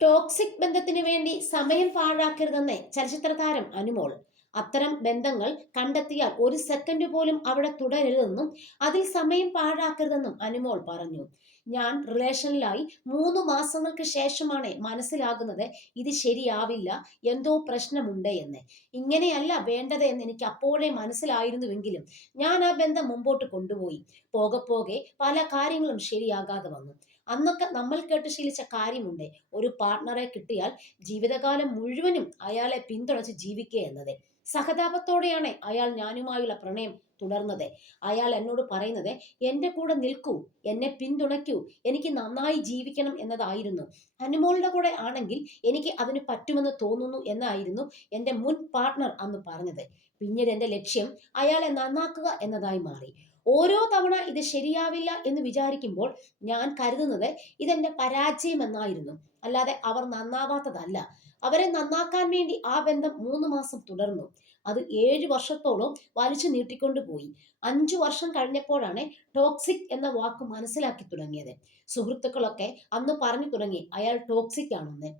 Toxic ബന്ധത്തിനു വേണ്ടി സമയം പാഴാക്കരുതെന്ന് ചലച്ചിത്ര താരം അനുമോൾ. അത്തരം ബന്ധങ്ങൾ കണ്ടെത്തിയാൽ ഒരു സെക്കൻഡ് പോലും അവിടെ തുടരരുതെന്നും അതിൽ സമയം പാഴാക്കരുതെന്നും അനുമോൾ പറഞ്ഞു. ഞാൻ റിലേഷനിലായി മൂന്ന് മാസങ്ങൾക്ക് ശേഷമാണ് മനസ്സിലാകുന്നത് ഇത് ശരിയാവില്ല എന്തോ പ്രശ്നമുണ്ട് എന്ന്. ഇങ്ങനെയല്ല വേണ്ടത് എന്ന് എനിക്ക് അപ്പോഴേ മനസ്സിലായിരുന്നുവെങ്കിലും ഞാൻ ആ ബന്ധം മുമ്പോട്ട് കൊണ്ടുപോയി. പോകെ പോകെ പല കാര്യങ്ങളും ശരിയാകാതെ വന്നു. അന്നൊക്കെ നമ്മൾ കേട്ട് ശീലിച്ച കാര്യമുണ്ട്. ഒരു പാർട്ണറെ കിട്ടിയാൽ ജീവിതകാലം മുഴുവനും അയാളെ പിന്തുണച്ച് ജീവിക്കുക എന്നത്. സഹതാപത്തോടെയാണ് അയാൾ ഞാനുമായുള്ള പ്രണയം തുടർന്നത്. അയാൾ എന്നോട് പറയുന്നത് എന്റെ കൂടെ നിൽക്കൂ എന്നെ പിന്തുണയ്ക്കൂ എനിക്ക് നന്നായി ജീവിക്കണം എന്നതായിരുന്നു. അനുമോളുടെ കൂടെ ആണെങ്കിൽ എനിക്ക് അതിന് പറ്റുമെന്ന് തോന്നുന്നു എന്നായിരുന്നു എന്റെ മുൻ പാർട്ണർ അന്ന് പറഞ്ഞത്. പിന്നീട് എന്റെ ലക്ഷ്യം അയാളെ നന്നാക്കുക എന്നതായി മാറി. ഓരോ തവണ ഇത് ശരിയാവില്ല എന്ന് വിചാരിക്കുമ്പോൾ ഞാൻ കരുതുന്നത് ഇതെന്റെ പരാജയം എന്നായിരുന്നു. അല്ലാതെ അവർ നന്നാവാത്തതല്ല. അവരെ നന്നാക്കാൻ വേണ്ടി ആ ബന്ധം മൂന്ന് മാസം തുടർന്നു. അത് ഏഴ് വർഷത്തോളം വലിച്ചു നീട്ടിക്കൊണ്ടു പോയി. അഞ്ചു വർഷം കഴിഞ്ഞപ്പോഴാണ് ടോക്സിക് എന്ന വാക്ക് മനസ്സിലാക്കി തുടങ്ങിയത്. സുഹൃത്തുക്കളൊക്കെ അന്ന് പറഞ്ഞു തുടങ്ങി അയാൾ ടോക്സിക് ആണെന്ന്.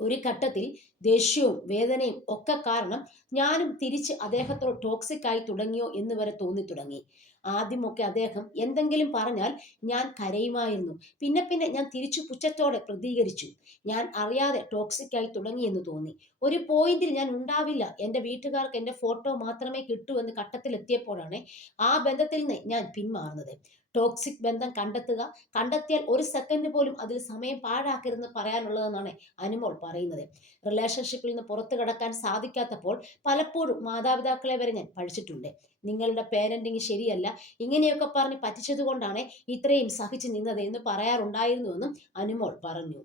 ഒരു ഘട്ടത്തിൽ ദേഷ്യവും വേദനയും ഒക്കെ കാരണം ഞാനും തിരിച്ച് അദ്ദേഹത്തോട് ടോക്സിക് ആയി തുടങ്ങിയോ എന്ന് വരെ തോന്നി തുടങ്ങി. ആദ്യമൊക്കെ അദ്ദേഹം എന്തെങ്കിലും പറഞ്ഞാൽ ഞാൻ കരയുമായിരുന്നു. പിന്നെ പിന്നെ ഞാൻ തിരിച്ചു പുച്ഛത്തോടെ പ്രതികരിച്ചു. ഞാൻ അറിയാതെ ടോക്സിക് ആയി തുടങ്ങി എന്ന് തോന്നി. ഒരു പോയിന്റിൽ ഞാൻ ഉണ്ടാവില്ല. എന്റെ വീട്ടുകാർക്ക് എന്റെ ഫോട്ടോ മാത്രമേ കിട്ടൂ എന്ന് ഘട്ടത്തിലെത്തിയപ്പോഴാണ് ആ ബന്ധത്തിൽ നിന്ന് ഞാൻ പിന്മാറുന്നത്. ടോക്സിക് ബന്ധം കണ്ടെത്തുക. കണ്ടെത്തിയാൽ ഒരു സെക്കൻഡ് പോലും അതിൽ സമയം പാഴാക്കരുതെന്ന് പറയാനുള്ളതെന്നാണ് അനുമോൾ പറയുന്നത്. റിലേഷൻഷിപ്പിൽ നിന്ന് പുറത്തു കടക്കാൻ സാധിക്കാത്തപ്പോൾ പലപ്പോഴും മാതാപിതാക്കളെ വരെ ഞാൻ പഠിച്ചിട്ടുണ്ട്. നിങ്ങളുടെ പേരന്റിങ് ശരിയല്ല. ഇങ്ങനെയൊക്കെ പറഞ്ഞ് പറ്റിച്ചത് കൊണ്ടാണ് ഇത്രയും സഹിച്ചു നിന്നത് എന്ന് പറയാറുണ്ടായിരുന്നുവെന്നും അനുമോൾ പറഞ്ഞു.